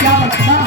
क्या बता।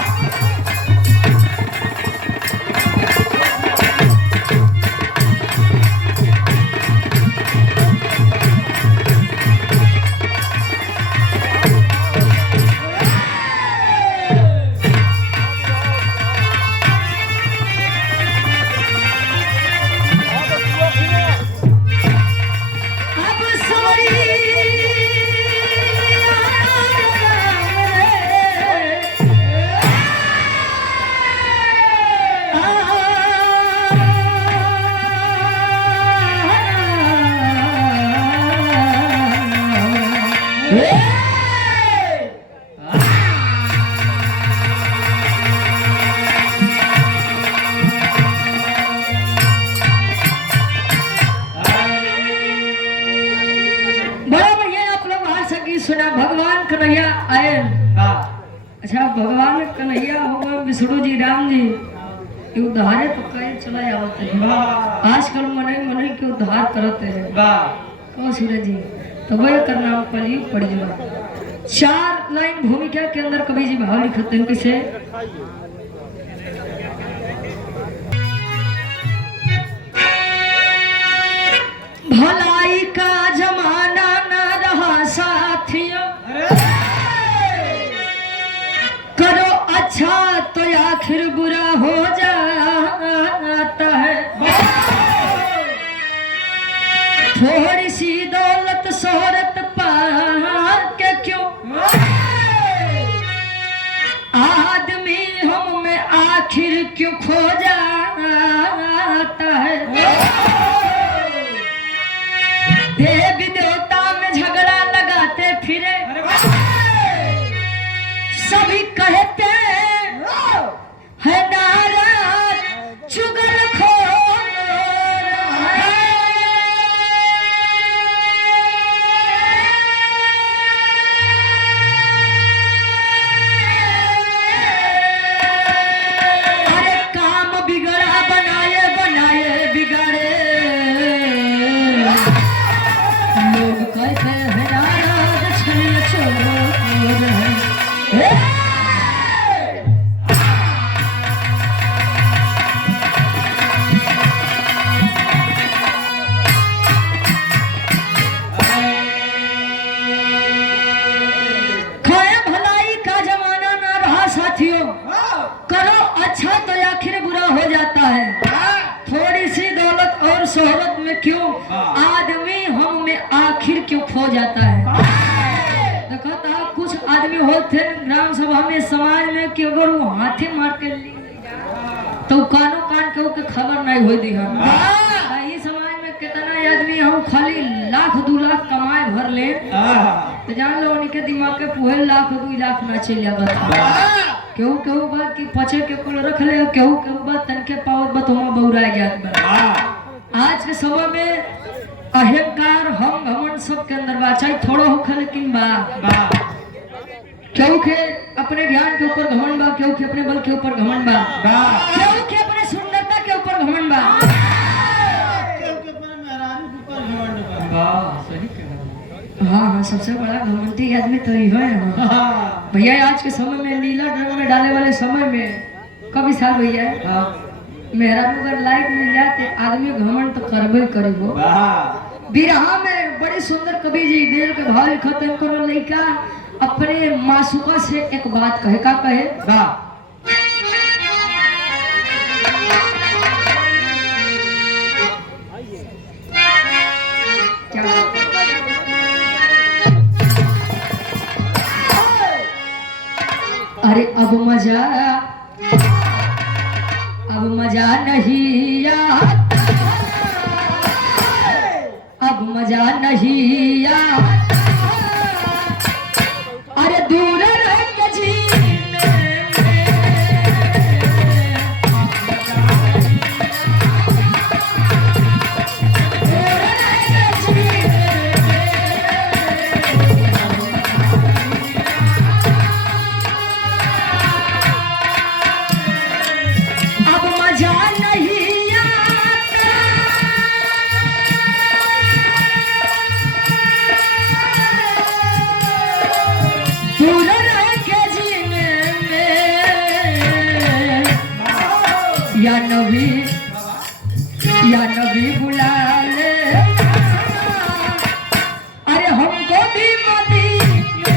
सुना भगवान कन्हैया आए। अच्छा भगवान कन्हैया होगा विष्णु जी राम जी उद्धारे तो कहे चला जाते हैं। आजकल मने के उद्धार करते हैं कहो सूरज जी तो वही करना कल पड़ जाए। 4 लाइन भूमिका के अंदर कवि जी भाव लिखते हैं किसे भलाई का जमाना न रहा साथियों करो अच्छा तो आखिर बुरा हो जाता है। थोड़ी सी दौलत शोहरत पा के क्यों आदमी हम में आखिर क्यों खो जाता है। देवी देवता में झगड़ा लगाते फिरे सभी कहते है नाराज चुगलखोर अरे काम बिगड़ा बनाए बनाए बिगड़े लोग कहते हैं नाराज छल चोर करो अच्छा तो आखिर बुरा हो जाता है। थोड़ी सी दौलत और शोहरत में क्यों आदमी हम में आखिर क्यों खो जाता है। देखो था कुछ आदमी होते ग्राम सभा में समाज में कि अगर वो हाथी मार के तो कानो कान के खबर नहीं हो दी समाज में कितना आदमी हम खाली 1,00,000 2 लाख कमाए भर ले तो जान लो उनके दिमाग के पूरे 1,00,000 2 लाख ना चल जाता। केहू केहू बात की पचे के कुल रख ले केहू केहू बात तनके पावत बतोमा बौरा जात बा। आज के समय में अहंकार हम घमंड सब के अंदर बा चाहे थोड़ा हो खा लेकिन बा केहू के अपने ज्ञान के ऊपर घमंड बा केहू के अपने बल के ऊपर घमंड बा केहू के अपने सुंदरता के ऊपर घमंड बा केहू के अपने मेहरारू के ऊपर घमंड बा। सही कह हाँ सबसे बड़ा घमंडी आदमी तो ही है भैया। आज के समय में नीला ड्रम में डाले वाले समय में कभी साल भैया मेरा अगर लाइक मिल जाते आदमी घमंड तो करबे करेगो। बिरहा में बड़ी सुंदर कवि जी दिल के भाव लिखते हैं कोनो लड़का अपने मासूका से एक बात कहे का कहे अरे अब मजा नहीं आता अब मजा नहीं आता अरे दूर रह के जीने या नबी बुला ले, अरे हमको भी मदीने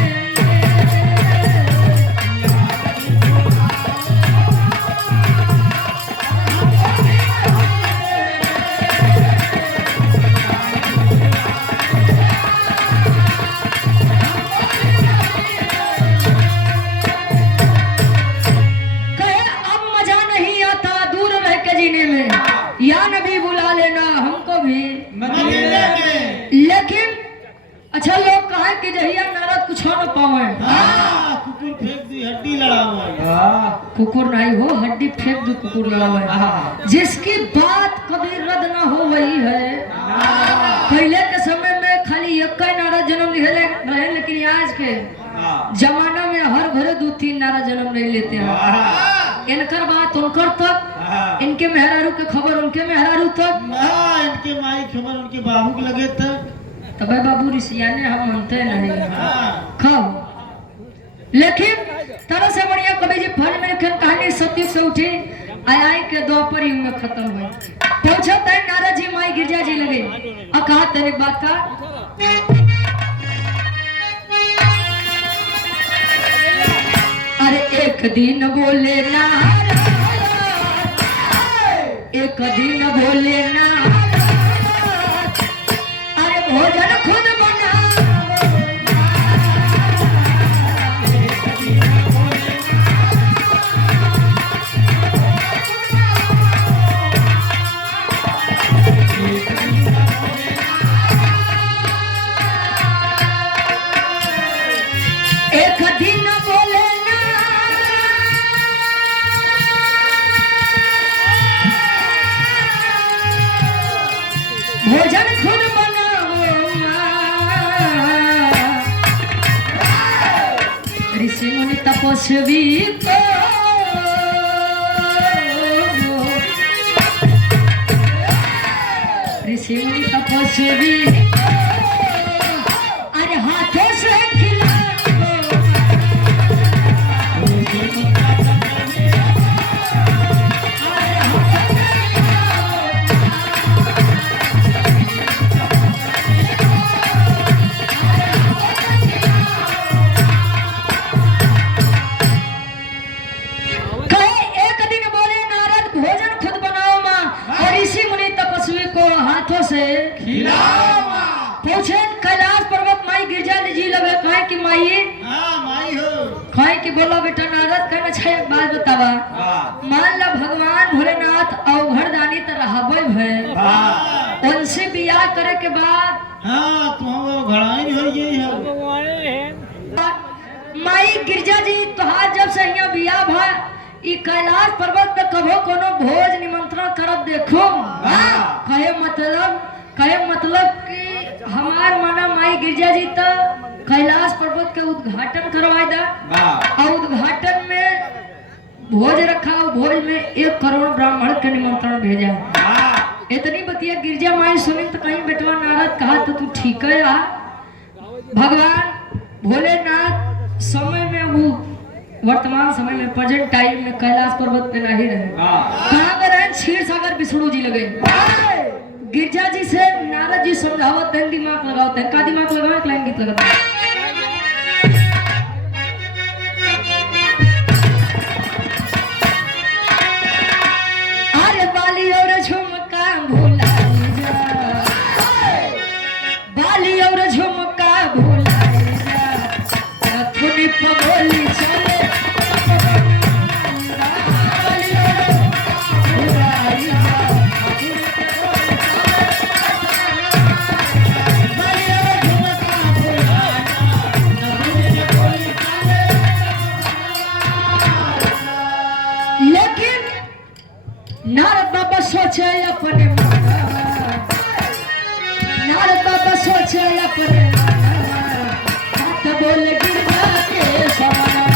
या नबी बुला लेना हमको भी मदीने में। लेकिन अच्छा लोग कहा कि जहिया नारद कुछ न पावे, कुकुर फेंक दी हड्डी लड़ा हुआ है। कुकुर नहीं हो हड्डी फेंक दो कुकुर लड़ा हुआ है। जिसकी बात कभी रद्द ना हो वही है। पहले के समय में खाली एक ही नारद जन्म रहे, लेकिन आज के जमाना में हर घरे 2-3 नारद जन्म नहीं लेते हैं। इनकर बात उनकर तक, इनके मेहरारू के खबर उनके मेहरारू तक, इनके माई खबर उनके बाबू के लगे तक। तब बाबू ऋषियाने हम मानते नहीं खब। लेकिन तरह से बढ़िया कवि जी फल में कहानी सत्युग से उठी आई के द्वापर युग में खत्म हुई। पहुंचा तय नारद जी माई गिरजा जी लगे और कहा तेरे बात का अरे एक दिन बोले नारद, एक दिन बोले नारद, अरे भोजन खुद बनाओ। एक दिन बोले भोजन खुद बनाओ, ऋषि मुनि तपस्वी को ऋषि मुनि तपस्वी अरे हाथों से खिलाओ। पूछे कैलाश पर्वत माई गिरजा जी लगे कहे कि माई माई हो कहे कि बोलो बेटा नारद कहना छै एक बात बतावा। मान ला भगवान भोलेनाथ अवघड़ दानी त रहबे भय उनसे बियाह करे के बाद तुम घड़ाई हो गई है। माई गिरजा जी तोहार जब से यहाँ बियाह भय ई कैलाश पर्वत पे कभो कोनो भोज निमंत्रण करब देखो। कहे मतलब कि हमार माना माई गिरजा जी तो कैलाश पर्वत के उद्घाटन करवाए दा और उद्घाटन में भोज रखा, भोज में 1 करोड़ ब्राह्मण के निमंत्रण भेजा। इतनी बतिया गिरजा माई सुनी तो कहीं बेटवा नारद कहा तो तू ठीक है। भगवान भोलेनाथ समय में वो वर्तमान समय में प्रेजेंट टाइम में कैलाश पर्वत पे नहीं रहे, कहाँ पे रहे क्षीर सागर विष्णु जी लगे। गिरजा जी से नारद जी समझावत हैं, दिमाग लगावत हैं। का दिमाग लगावे एक लाइन गीत लगाते हैं। अरे बाली और झुमका भूला जा, बाली और झुमका भूला जा, रथुनी पगोली चले नारद बाबा सोचे अपने नारद बाबा सोचे अपने बात बोल गिरजा के समान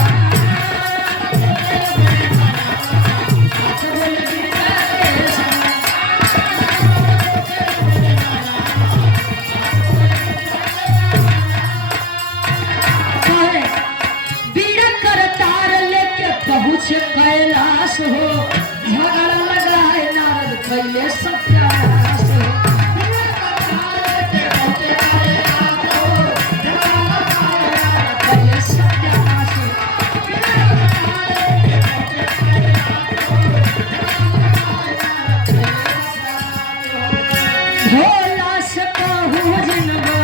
बीड़ा कर तार लेके पहुँच कैलाश हो झगड़ा लगा कैले सत्यानाश हो कैले सत्यानाश हो भोला से कहूँ जिनवा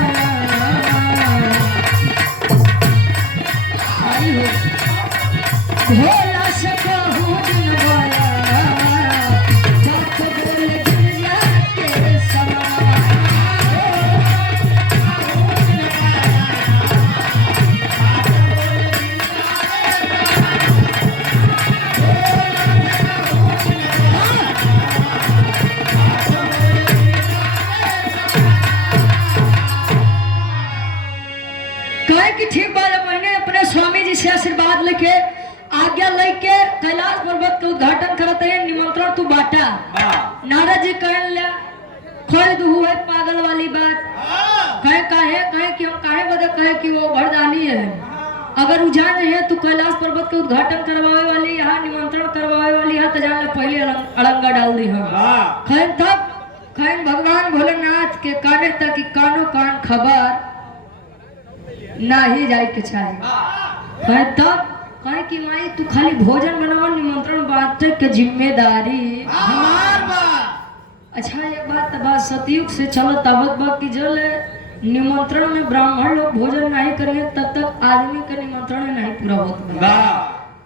आई हो भोला से कहूँ जिनवा बात बोल गिरजा के समा कहे कि ठीक बात है। मैंने अपने स्वामी जी से आशीर्वाद लेके आज्ञा लेके कैलाश पर्वत का उद्घाटन करते हैं, निमंत्रण तू बांटा। नारद जी कहने लगा खोल दू है पागल वाली बात कहे कि हम काहे बदे कहे कि वो वरदानी है। अगर उजान है तो कैलाश पर्वत के उद्घाटन करवावे वाली यहाँ निमंत्रण करवावे वाली है तो जान ले पहले अड़ंगा डाल दी हम खैन तब खैन भगवान भोलेनाथ के काने तक कि कानो कान खबर ना ही जाए के चाहिए। तब कहे कि माई तू खाली भोजन बनावा निमंत्रण बांटे के जिम्मेदारी हमार बा। अच्छा एक बात सतयुग से चलो तबत बा कि जल निमंत्रण में ब्राह्मण लोग भोजन नहीं करेंगे तब तक आदमी का निमंत्रण नहीं पूरा होता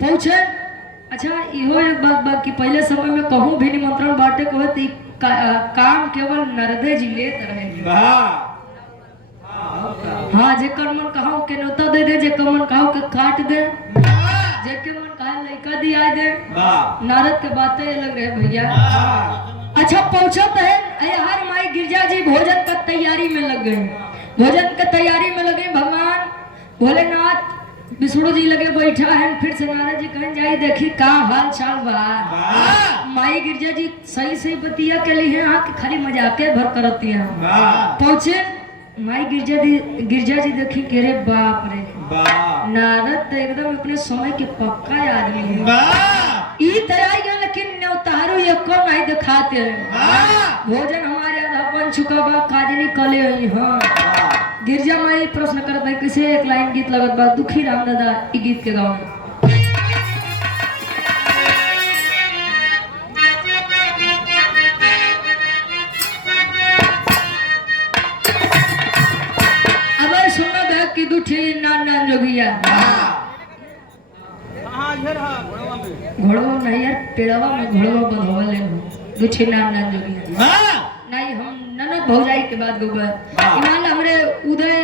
पहुंचे। अच्छा इहो एक बात बा कि पहले समय में कहूँ भी निमंत्रण बांटे को तो काम केवल नरदे जी लेत रहे। हाँ जेकर मन कहा के न्योता दे दे, जेकर मन कहा के काट दे, जेकर मन कहा लड़का दिया दे। नारद के बातें अलग रहे भैया। अच्छा पहुंचत है हर माई गिरजा जी भोजन का तैयारी में लग गए। भोजन का तैयारी में लगे भगवान भोलेनाथ विष्णु जी लगे बैठा है। फिर से नारद जी कहें जाई देखी का हाल चाल बा। माई गिरजा जी सही सही बतिया के लिए खाली मजाके भर करती है। पहुंचे माई गिरजा जी देखी के रे बाप रे नारद तो एकदम अपने समय के पक्का आदमी है। ई तैयारी है लेकिन न्योतारो ये को नहीं दिखाते हैं। भोजन हमारे आधा बन चुका बा काजनी कले आई। हाँ गिरजा माई प्रश्न करता है किसे एक लाइन गीत लगत बा दुखी राम दादा ई गीत के गाँव की दुठी नाना जोगिया घोड़वा नहीं यार पेड़वा में घोड़वा बंधवा ले दुठी नाना जोगिया नहीं हम ननद भौजाई के बाद गोबर इमान हमरे उदय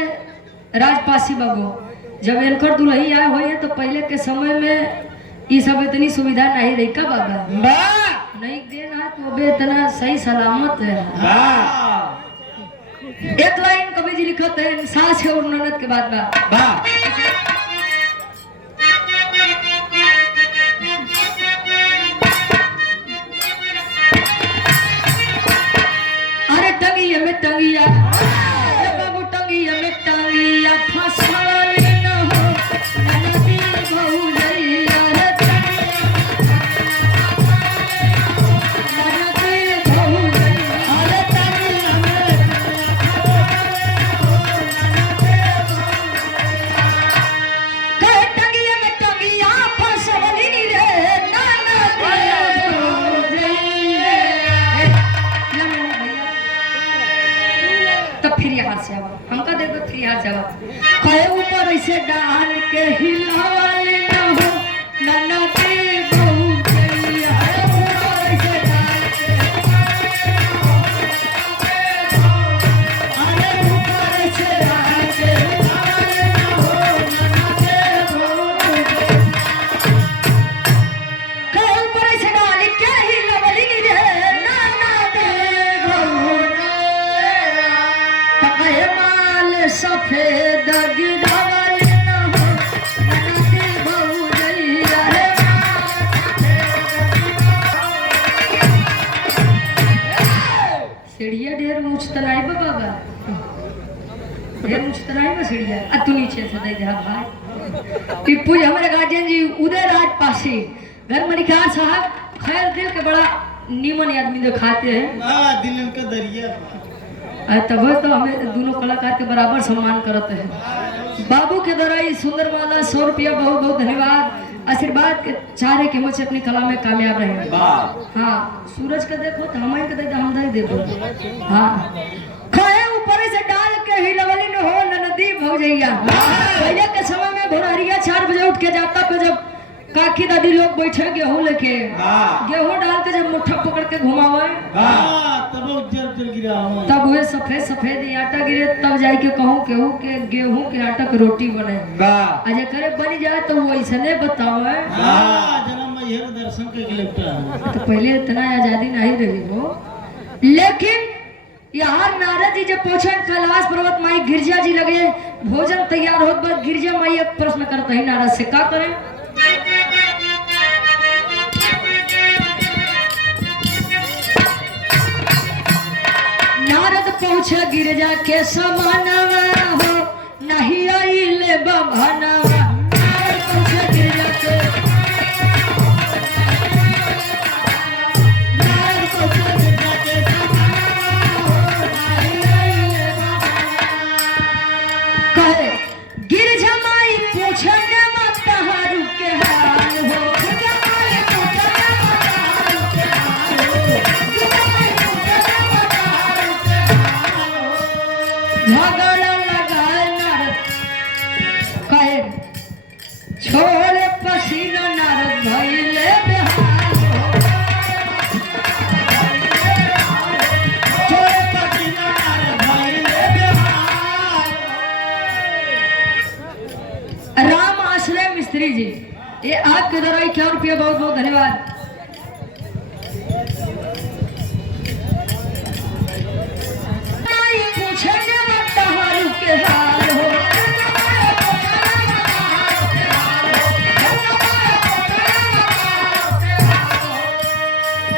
राजपासी बाबू जब इनकर दुल्ही आए हुए तो पहले के समय में ये सब इतनी सुविधा नहीं रही का बाबा नहीं देना तो इतना सही सलामत है। एक लाइन कवि जी लिखते हैं सास है और ननद के बाद बा अरे टंगिया में टंगिया बाबू टंगिया में टंगिया फंसाल न हो ननदी बहु जइया रे हमका देखो फिर यहाँ जवाब कहे ऊपर ऐसे डाल के हिलावल न हो नन्नती बहु जइया ऊपर ऐसे डाल के अरे ऊपर ऐसे डाल के हिलावल न हो नन्नती बहु कहे ऊपर ऐसे डाल के हिलावल रे नन्नती बहु सफेद गिरवल न हो ननदी बहु जइया रे सीढ़िया ढेर ऊंच तनाई बाबा ढेर ऊंच तनाई बा सीढ़िया आ तू नीचे से दे दे भाई टिप्पू हमारे गार्जियन जी उदय राज पासी घर मणिकार साहब खैर दिल के बड़ा नीमन आदमी दिखाते हैं हाँ दिलन का दरिया तब तो हमें दोनों कलाकार के बराबर सम्मान करते हैं। बाबू के द्वारा ये सुंदर माला 100 रुपया बहुत बहुत धन्यवाद। आशीर्वाद के चाहे कि मुझे अपनी कला में कामयाब रहे। हाँ सूरज का देखो तो हमारे का देखो हम देखो। हाँ खाए ऊपर से डाल के हिलवली न हो नदी भौजैया। पहले के समय में भोरहरिया 4 बजे उठ के जाता तो जब काकी दादी लोग बैठे गेहूं लेके गेहूं डाल के जब मुट्ठा पकड़ के घुमावे तब हुए सफेद सफेद आटा गिरे तब जाके के कहूँ केहू के गेहूं के आटा के रोटी बने अजय करे बन जाए तो वो ऐसा बताओ दर्शन के तो पहले इतना आजादी नहीं रही हो। लेकिन यहाँ नारद जी जब पहुंचे कैलाश पर्वत माई गिरजा जी लगे भोजन तैयार हो बाद गिरजा माई एक प्रश्न करते ही नारद से का करें। नारद पहुंचे गिरजा के समानवा हो नहीं आइले बभनवा। नारद पहुंचे गिरजा के गिरजा माई पूछे तहारू के हाल हो झगड़ा लगा नारद कहे छोड़ पसीना नारद भइले बेहाल हो। छोड़ पसीना नारद भइले बेहाल। राम आश्रय मिस्त्री जी ये आपके द्वारा 51 रुपया बहुत बहुत धन्यवाद। के हाल हो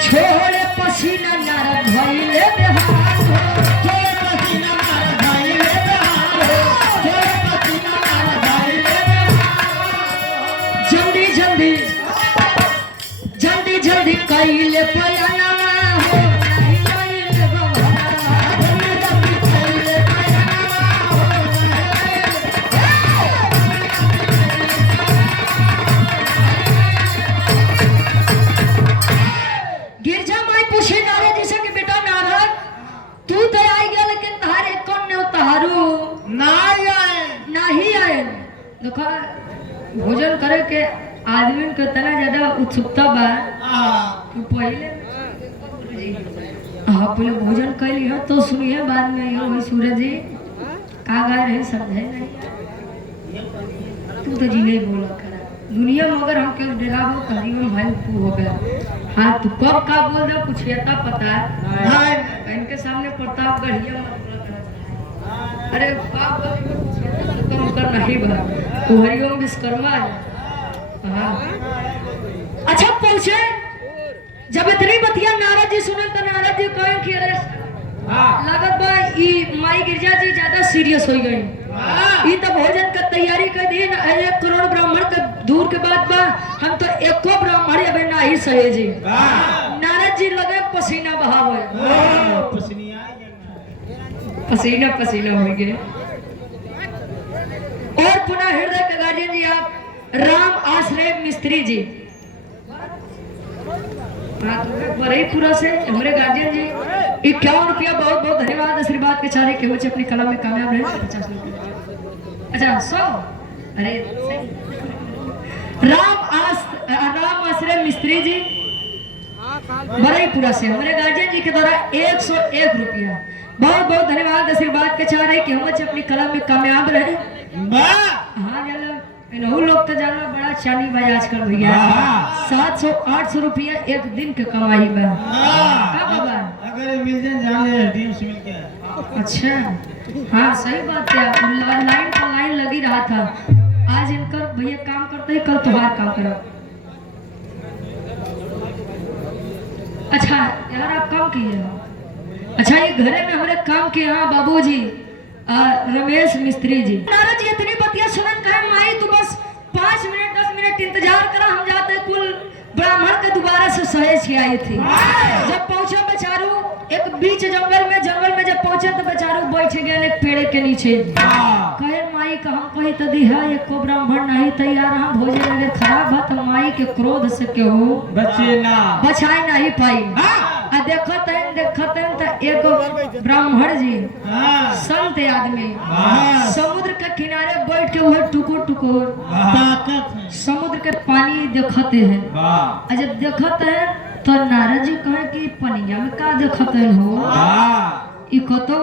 छोड़े पसीना नारद भइले बेहाल हो। छोड़े पसीना नारद भइले बेहाल हो। छोड़े पसीना नारद भइले बेहाल। जल्दी जल्दी जल्दी जल्दी कइले पयाना हो नहीं कइले बहाना। जल्दी जल्दी कइले गिरजा माई पूछे नारद जी से कि बेटा नारद तू तो आई गया लेकिन तारे कौन ने उतारू नहीं आए। देखो भोजन करे के आदमी के तना ज्यादा उत्सुकता बा कि पहले पहले भोजन कर लिया तो सुनिए बाद में ये वही सूरज जी का गा रहे समझे नहीं तू तो जी नहीं बोला करा दुनिया में अगर हम केवल डरावो करी में भाई तू हो गया। हाँ तू कब का बोल रहा कुछ येता पता है इनके सामने प्रताप गढ़िया मत बोला करा। अरे बाप कम कर नहीं बा वो हरिओम विश्वकर्मा है। हाँ अच्छा पहुंचे जब इतनी बतिया नारद जी सुने तो नारद जी कहें कि अरे लागत बा ई माई गिरजा जी ज्यादा सीरियस हो गई। ई तो भोजन का तैयारी कर दी 1 करोड़ ब्राह्मण के दूर के बाद बा हम तो एको ब्राह्मण अबे ना ही सहे जी। नारद जी लगे पसीना बहावे पसीना पसीना हो गए। और पुनः हृदय के गार्जियन जी आप राम आश्रय मिस्त्री जी बरईपुरा से हमारे गार्जियन जी 51 रुपया बहुत बहुत धन्यवाद। आशीर्वाद के चारे के बच्चे अपनी कला में कामयाब रहे। 50 रुपया अच्छा 100 अरे राम आश्रय मिस्त्री जी बरईपुरा से हमारे गार्जियन जी के द्वारा 101 रुपया बहुत बहुत धन्यवाद। आशीर्वाद के चारे कि हम अपनी कला में कामयाब रहे। हाँ इन्हों लोग तो जाना बड़ा चानी भाई आजकल भैया 700-800 रुपया एक दिन के कमाई बा अगर मिल जाए डीएम से मिल के। अच्छा हाँ सही बात है लाइन पर लाइन लगी रहा था। आज इनका भैया काम करते ही कल तुम्हारा काम करो। अच्छा यार आप काम किए हो। अच्छा ये घरे में हमारे काम किए हाँ बाबूजी रमेश मिस्त्री जी। नारद जी इतनी बतिया सुनन कहे माई तू बस 5 मिनट 10 मिनट इंतजार करा हम जाते कुल ब्राह्मण के दोबारा से सहेज के आई थी। जब पहुंचे बेचारू एक बीच जंगल में जब पहुंचे तो बेचारू बैठ गए एक पेड़ के नीचे। कहे माई का हम कही तो दिहा एको ब्राह्मण नहीं तैयार, हम भोजन अगर खराब है तो माई के क्रोध से केहू बचाए नहीं पाई। आ देखत हैं तो एक ब्राह्मण जी संत आदमी समुद्र के किनारे बैठ के वह टुकुर समुद्र के पानी देखते हैं। जब देखते हैं तो नारद जी कहे कि पनिया में का देखते हो? ई कतो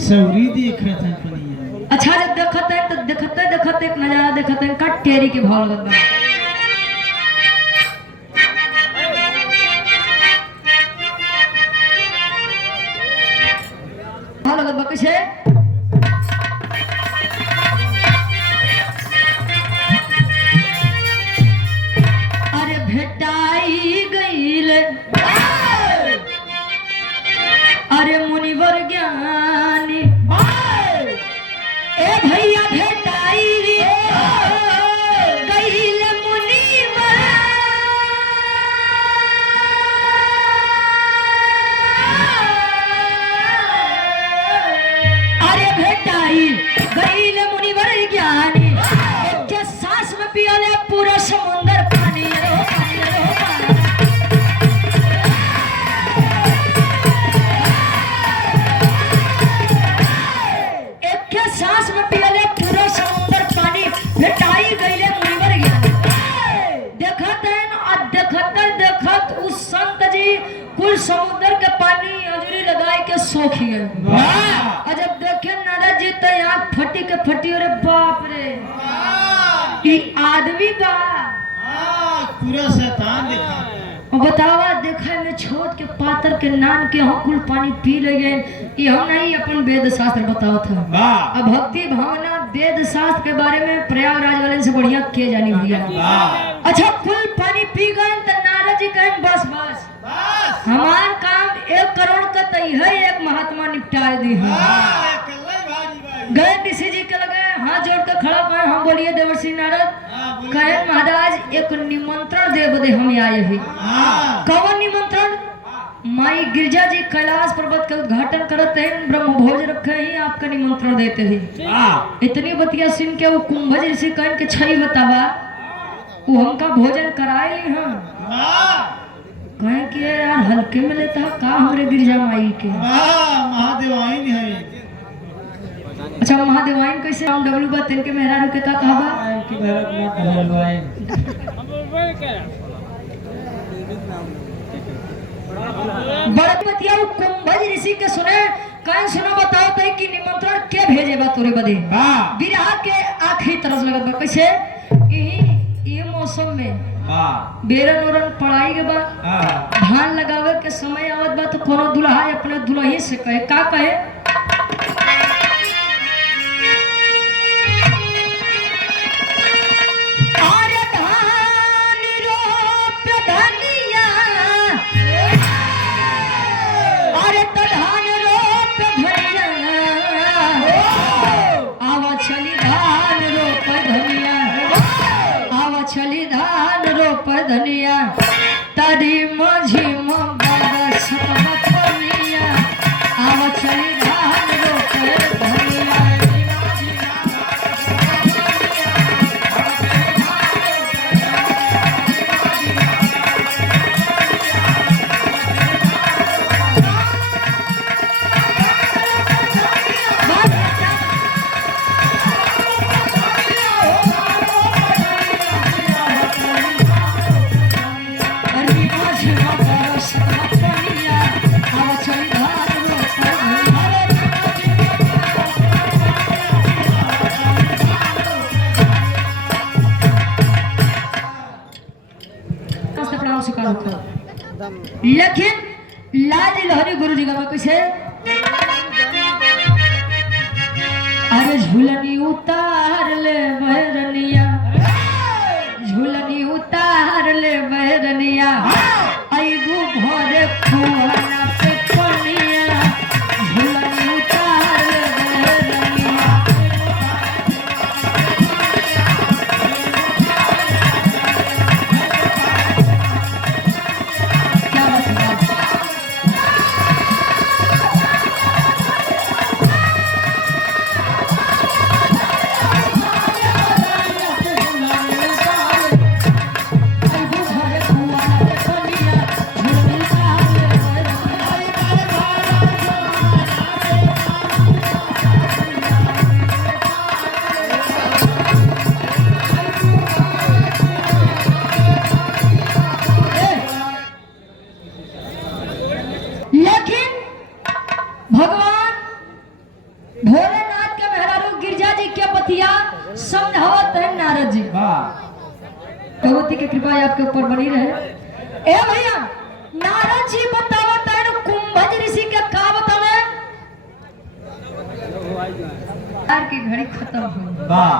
सौरी देखत है पनिया। अच्छा जब देखते हैं तो देखते एक नजारा देखते हैं का टेरी के भाव लगत बा। भाव लगत बा कैसे? अरे भेटाई गईल अरे मुनिवर ज्ञानी ए भैया भेटाई गईल मुनिवर अरे भेटाई गईल मुनिवर ज्ञानी के सांस में पियाले पूरा समुंदर पानी रो पानी रो पानी। सांस में पियले पूरा समुद्र पानी भेटाई गईले मुनिवर ज्ञानी। देखत उस संत जी कुल समुद्र के पानी अजूरी लगाई के सोख गए। और जब देखे नारद जी तो आँख फटी के फटी, अरे बाप रे ई आदमी बा पूरा शैतान दिखा। बतावा देखा में छोट के पातर के नान के हम कुल पानी पी ले गए। ये हम नहीं अपन वेद शास्त्र बताओ था। अब भक्ति भावना वेद शास्त्र के बारे में प्रयागराज वाले से बढ़िया के जानी भैया। अच्छा कुल पानी पी गए तो नारद जी कहें बस हमार काम 1 करोड़ का तय है, एक महात्मा निपटा दी है। गए ऋषि जी के लगे हाथ जोड़ कर खड़ा कहे हम बोलिए देवर्षि नारद। कहे महाराज एक निमंत्रण दे बदे हम आए हैं। कौन निमंत्रण? माई गिरजा जी कैलाश पर्वत का उद्घाटन करते हैं, ब्रह्म भोज रखे ही आपका निमंत्रण देते हैं। इतनी बतिया सुन के वो कुंभज ऋषि कहें के छई बतावा वो हमका भोजन कराए ली हम। कहें कि यार हल्के में लेता है का हमरे गिरजा माई के महादेवाइन है। अच्छा महादेवाइन कैसे हम डब्लू बात इनके मेहरा रुके का कहा बड़ा बतिया वो कुंभज ऋषि के सुने कहीं सुनो बताओ तो कि निमंत्रण के भेजे बा तोरे बदे। बिरहा के आखिरी तरस लगत बा कैसे? ये मौसम में बेरन ओरन पढ़ाई के बाद धान लगावे के समय आवत बा तो कोनो दुल्हा अपने दुल्ही से कहे का कहे? अरे धान रोप धनिया अरे तो धान रोप धनिया आवा चली धान रोप धनिया आवा चली धान रोप धनिया तरी माझी बरस पनिया आवा चली धान रोप धनिया। लेकिन लाज लहरी गुरु जी का कैसे? अरे झूलनी उतार ले बहरनिया झूलनी उतार ले बहरनिया अइबू भोरे खुआना पे पनिया झूलनी उतार ले बहरनिया। आपके ऊपर बनी रहे। ए भैया नारद जी बतावत है कुंभज ऋषि के का बतावे यार की घड़ी खत्म हो वाह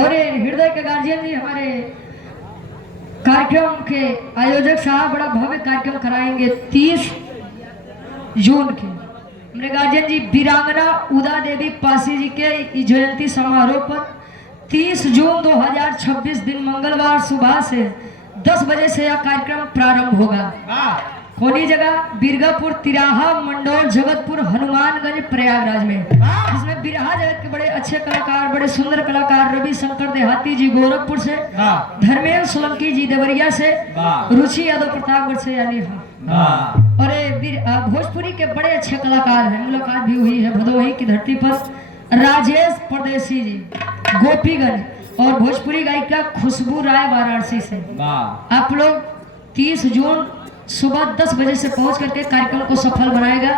और हृदय के गार्जियन जी हमारे कार्यक्रम के आयोजक साहब बड़ा भव्य कार्यक्रम कराएंगे 30 जून के। हमारे गार्जियन जी वीरांगना उदा देवी पासी जी के जयंती समारोह पर 30 जून 2026 दिन मंगलवार सुबह से 10 बजे से यह कार्यक्रम प्रारंभ होगा। कोनी जगह बिरगापुर तिराहा मंडौर जगतपुर हनुमानगंज प्रयागराज में, जिसमें बिरहा जगत के बड़े अच्छे कलाकार बड़े सुंदर कलाकार रवि शंकर देहाती जी गोरखपुर से, धर्मेंद्र सोलंकी जी देवरिया से, रुचि यादव प्रतापगढ़ से यानी और भोजपुरी के बड़े अच्छे कलाकार हैं। मुलाकात भी हुई है भदोही की धरती पर राजेश परदेसी जी गोपीगंज और भोजपुरी गायिका खुशबू राय वाराणसी से। आप लोग 30 जून सुबह 10 बजे से पहुंच करके कार्यक्रम को सफल बनाएगा।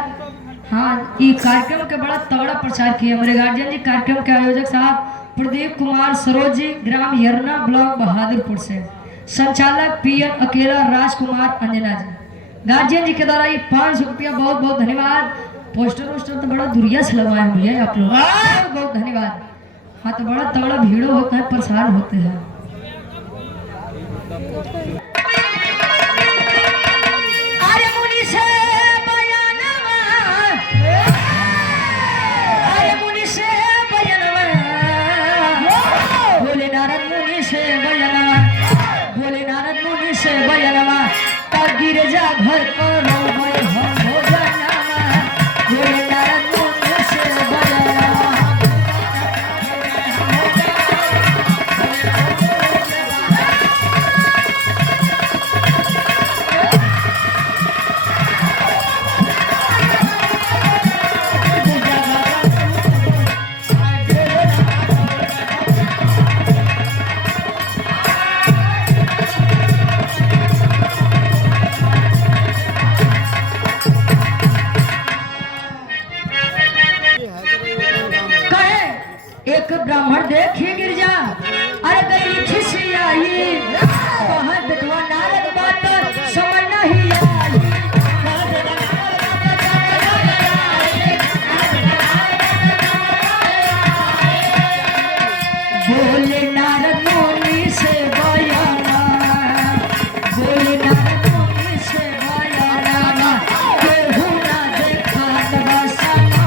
हाँ ये कार्यक्रम के बड़ा तगड़ा प्रचार किया हमारे गार्जियन जी। कार्यक्रम के आयोजक साहब प्रदीप कुमार सरोज जी ग्राम यरना ब्लॉक बहादुरपुर से, संचालक पीएन अकेला राजकुमार अंजना जी। गार्जियन जी के द्वारा ये 500 रुपया बहुत बहुत धन्यवाद। पोस्टर वोस्टर तो बड़ा दुरिया से लगवाए भैया आप लोग, बहुत बहुत धन्यवाद। हाँ तो बड़ा तगड़ा भीड़ होता है प्रसार होते हैं। गिरजा घर करो हो जाना बोले नारद मुनि से बजना। एक ब्राह्मण देखे गिरजा अरे गई खिसियाई बहुत विद्वान नारद बात समझ नहीं आई। बोले नारद मुनि से बयाना बोले नारद मुनि से बयाना केहू ना देखा बसना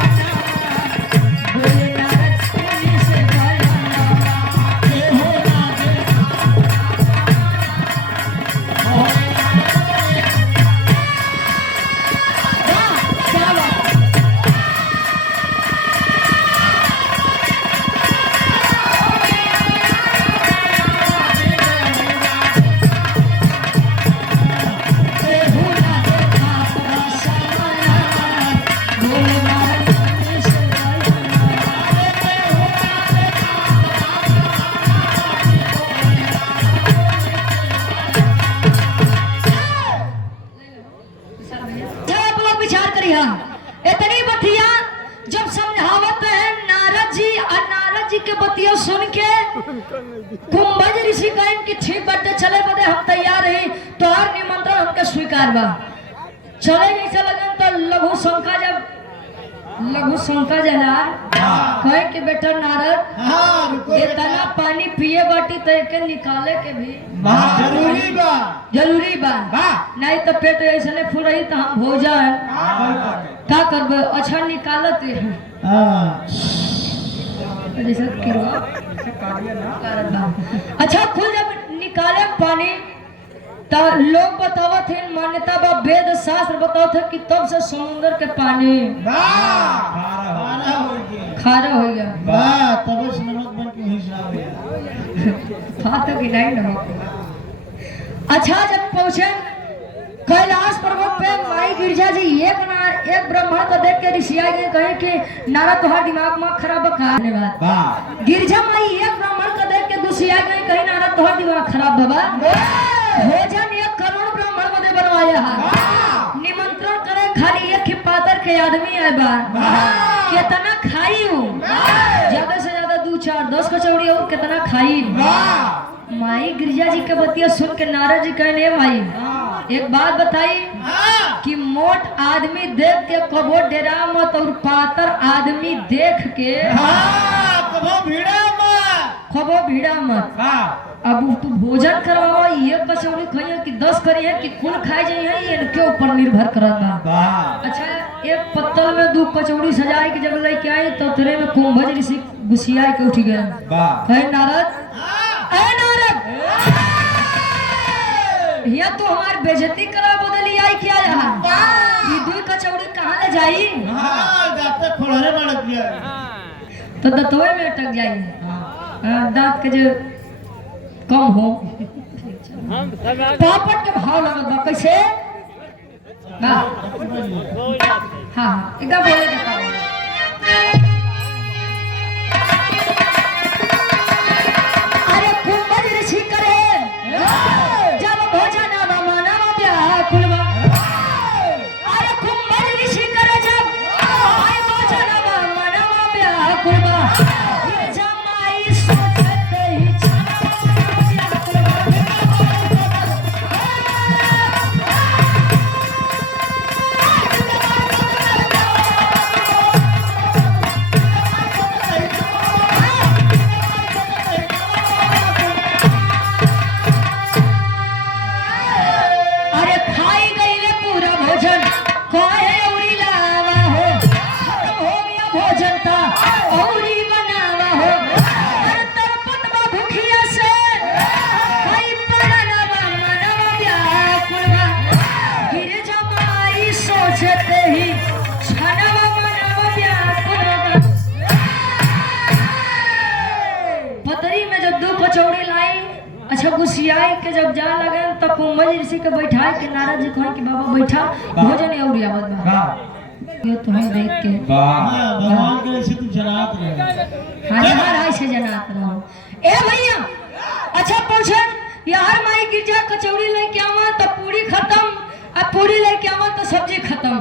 बोले नारद मुनि से बयाना केहू ना देखा। क्या बात केहू ना देखा बसना बोले नारद मुनि से आप लोग विचार करिए। इतनी बतिया जब समझावत है नारद जी और नारद जी के बतिया सुन के कुंभज ऋषि कहें कि ठीक बाटे चले बदे हम तैयार हैं तो और निमंत्रण हमके स्वीकार बा। चले जैसे लगन तो लघु शंका जना कहे कि बेटा नारद इतना पानी पिए बाटी तो एके निकाले के भी जरूरी बा नहीं तो पेट ऐसे फूल रही तो हम भोजन का करबे। अच्छा निकालत जैसे अच्छा खुल जब निकाले पानी तो लोग बतावत है मान्यता बा वेद शास्त्र बतावत है कि तब से समुद्र के पानी खारा हो गया की नहीं न। अच्छा जब पहुंचे कैलाश पर्वत पे माई गिरजा जी एक ब्राह्मण को देख के ऋषि आए कहे कि नारद तुम्हारा दिमाग में खराब है। धन्यवाद। गिरजा माई एक ब्राह्मण को देख के दूसरी आ गई कहीं नारद तुम्हारा दिमाग खराब बाबा भोजन 1 करोड़ ब्राह्मण को दे बनवाया है। निमंत्रण करे खाली एक ही पातर के आदमी आए बा कितना खाई हूँ ज्यादा से ज्यादा 2 4 10 कचौड़ी और कितना खाई माई गिरजा जी के बतिया सुन के नारद जी कहने माई एक बात बताई कि मोट आदमी देख के कबो डेरा मत और पातर आदमी देख के कबो भीड़ा मत। अब तू भोजन करवाओ ये कचौड़ी खाइए कि 10 करिए कि कुल खाए जाइए इनके ऊपर निर्भर करत बा। अच्छा एक पत्तल में 2 कचौड़ी सजाए के जब लेके आई तो तेरे में कुंभज ऋषि गुस्सिया के उठ गए कहे नारद अरे नारद या तो हमार बेइज्जती करा बदली आई क्या यहाँ ये 2 कचौड़ी कहाँ ले जाई तो दतवे में अटक जाई दांत के जो कम हो पापड़ के भाव लगत बा कैसे हाँ एकदम बोले देखा अरे कुंभज ऋषि करे जब भोजन मानव व्याकुल बा अरे कुंभज ऋषि करे जब भोजन मानव व्याकुल बा जमाई सोचते ही गुस्सियाई के जब जा लगे तो कुंभज ऋषि के बैठाए के नारद जी कहे कि बाबा बैठा भोजन और आवत बा ये तुम्हें देख के भगवान के ऐसे तुम जनात रहे हजार ऐसे जनात रहो ए भैया। अच्छा पूछन यार माई गिरजा कचौड़ी लेके आवा तो पूरी खत्म अब पूरी लेके आवा तो सब्जी खत्म।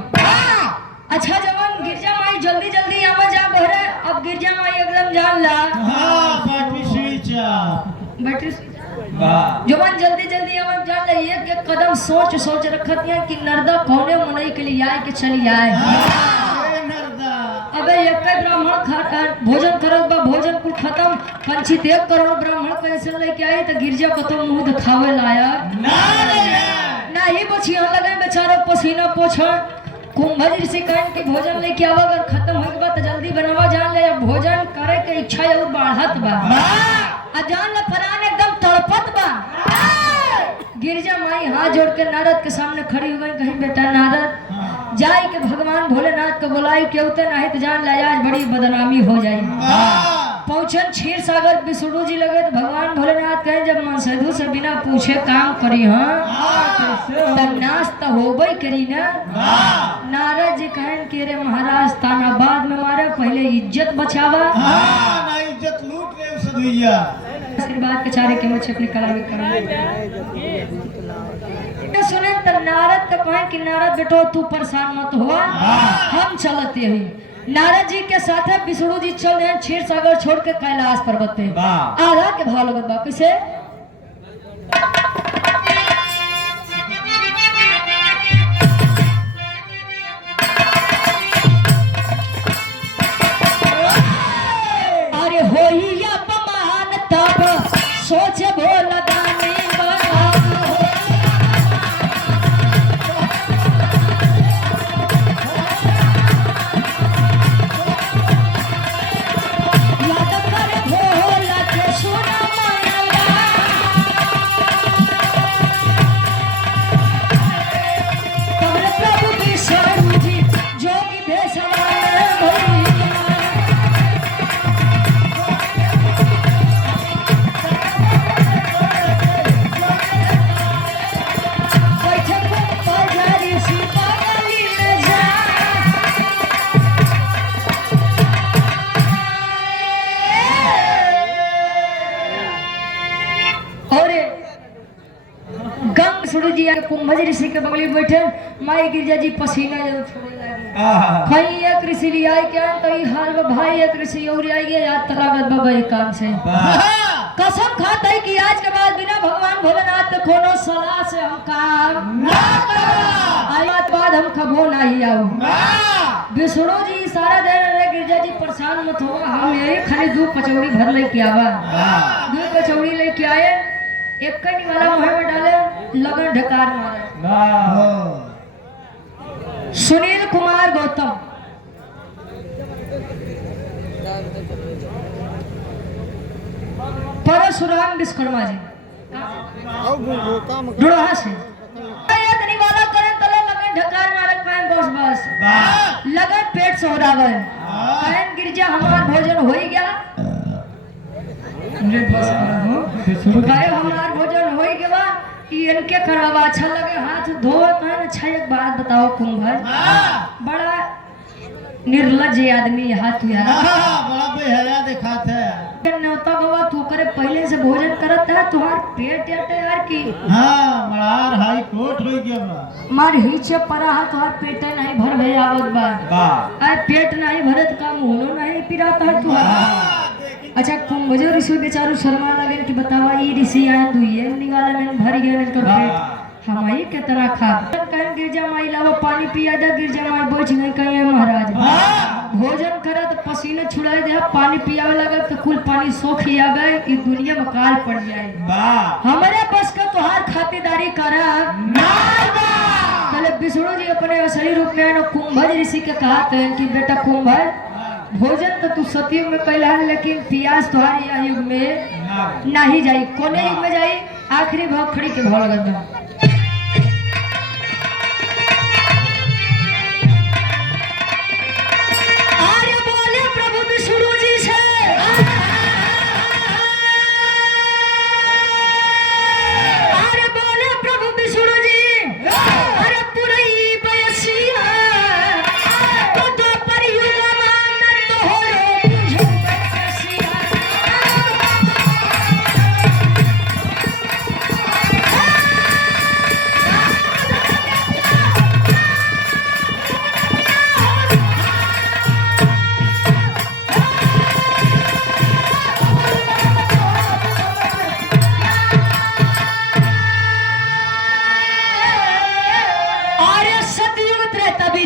अच्छा जवान गिरजा माई जल्दी जल्दी आवा जा बहरे अब गिरजा माई एकदम जान ला बैटरी स्विच बैटरी जवान जल्दी जल्दी हम जान ले एक कदम सोच सोच रखत है कि नरदा कौने मनई के लिए आए के चली आए अबे एक ब्राह्मण भोजन करत बा भोजन कुल खत्म पंछी 1 करोड़ ब्राह्मण कैसे लेके आए तो गिरजा को तो मुंह दिखावे लाया ना ही बचिया लगे बेचारा पसीना पोछा कुंभज ऋषि कहन के भोजन लेके आवा अगर खत्म हो गया तो जल्दी बनावा जान ले भोजन करे के इच्छा और बढ़त बा अजान ल फरान एकदम तड़पत बा। गिरजा माई हाथ जोड़ के नारद के सामने खड़ी हो गई कहीं बेटा नारद जाए के भगवान भोलेनाथ को बुलाई के उतर नहीं तो जान ले आज बड़ी बदनामी हो जाए। पहुंचन क्षीर सागर विष्णु जी लगे तो भगवान भोलेनाथ कहे जब मन साधु से बिना पूछे काम करी तब नाश तो होबे करी ना। नारद जी कहें कि रे महाराज ताना बाद में मारे पहले इज्जत बचावा इज्जत लूट ले सदुइया आशीर्वाद के चारे के मुझे अपनी कला में करा सुने तो नारद का कहे कि नारद बेटो तू परेशान मत हुआ हम चलते हैं। नारद जी के साथ विष्णु जी चल रहे हैं क्षीर सागर छोड़ के कैलाश पर्वत पे आधा के भाव लगत बा कैसे अरे होई अपमान तब सोच बोला दानी कुंभज ऋषि के बगली बैठे माई गिरजा जी पसीना छोड़े लगे कहीं एक ऋषि भी आई क्या तो ई हाल में भाई एक ऋषि और आई गया याद तलागत बाबा एक काम से कसम खाता है कि आज के बाद बिना भगवान भोलेनाथ के कोनो सलाह से हम काम ना करब। आज बाद हम कबो नहीं आओ। विष्णु जी सारा दिन रे गिरजा जी परेशान मत हो, हम यही खाली 2 कचौड़ी भर लेके आवा। 2 कचौड़ी लेके आए, एक कहीं वाला मुंह में डाले, लगन ढकार मारे। सुनील कुमार गौतम परशुराम विश्वकर्मा जी डुड़हा से इतनी वाला करें तले लगन ढकार मारे पाए बस बस लगन पेट सोडावे कहन गिरजा हमार भोजन होई गया मुझे बस गाय हमार भोजन होई गया कि इनके करावा अच्छा लगे हाथ धो कहन अच्छा एक बात बताओ कुंभर बड़ा निर्लज आदमी हाथ हुआ बड़ा बेहया दिखात है। न्योता गवा तू करे पहले से भोजन करत है तुहार पेट याटे यार की मलार हाई कोर्ट हो गया मार हिचे परा है तुहार पेट नहीं भर भे आवत बा अरे पेट नहीं भरत का मुंह नहीं पिराता है तुहार। अच्छा कुंभजो ऋषि बेचारू शर्मा लगे कि बतावा ई ऋषि आए दुइये निकाले में भर गया इनका पेट हमारी कितना खा कहीं गिरजा माई लावा पानी पिया दे गिरजा माई बोझ नहीं कहीं महाराज भोजन करे तो पसीने छुड़ाए दे पानी पियावे लगे तो कुल पानी सोख ही आ गए इस दुनिया में काल पड़ जाए हमारे बस का तुहार खातिरदारी करा पहले विष्णु जी अपने असली रूप में कुंभज ऋषि के कहते हैं कि बेटा कुंभज भोजन तो तू सतयुग में कैला है लेकिन पियास तुम्हारी युग में नहीं जाई कोने युग में जाई आखिरी भाव खड़ी के भाव लगत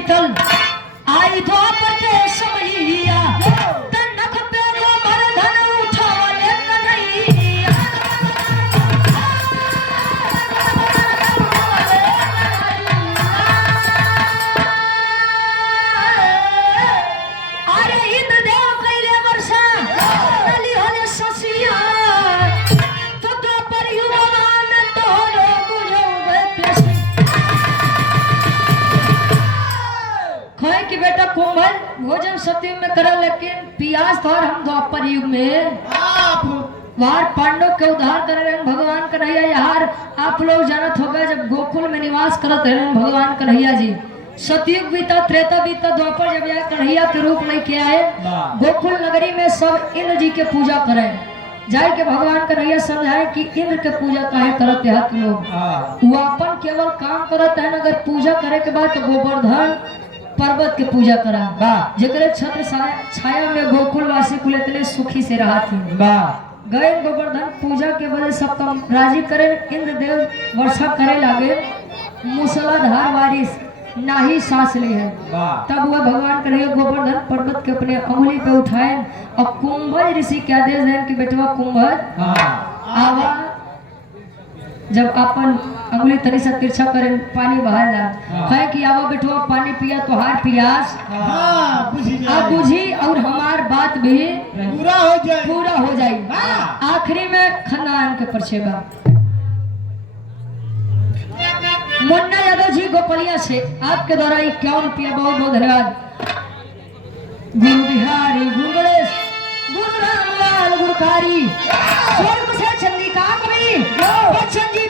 आई तो अपने समैया तनक पे रो मर धन उठावले कन्हैया अरे इंद्र देव कैले वर्षा नली होले ससिया तो पर युवा आनंद होलो बुझो पेश कहे कि बेटा कुंभल भोजन सतयुग में करा लेकिन पियास तो हम द्वापर युग में वार पांडव के उद्धार कर रहे भगवान कन्हैया यार आप लोग जानत होगा जब गोकुल में निवास करत रहे भगवान कन्हैया जी सतयुग बीता त्रेता बीता द्वापर जब यह कन्हैया के रूप लेके आए गोकुल नगरी में सब इंद्र जी के पूजा करे जाए के भगवान कन्हैया समझाए कि इंद्र के पूजा काहे करत है तुम लोग वो अपन केवल काम करत है अगर पूजा करे के बाद गोवर्धन पर्वत के पूजा करा जगरे छत्र छाया में गोकुल वासी कुल इतने सुखी से रहा थी गए गोवर्धन पूजा के वजह सब कम राजी करे इंद्र देव वर्षा करे लागे मूसलाधार बारिश ना ही सांस ले है तब वह भगवान करे गोवर्धन पर्वत के अपने अंगुली पे उठाए और कुंभज ऋषि के आदेश दें कि बेटवा कुंभज आवा जब अपन अंगुली तरी से तिरछा करे पानी बाहर ला कहे कि आवा बेटवा पानी पिया तो हार पियास अब बुझी और हमार बात भी पूरा हो जाए आखिरी में खानदान के परछेबा मुन्ना यादव जी गोपलिया से आपके द्वारा 51 रुपया बहुत बहुत धन्यवाद। गुरु बिहारी गुरु गणेश गुरु रामलाल गुरुकारी स्वर्ग से चंद्रिका कवि बच्चन जी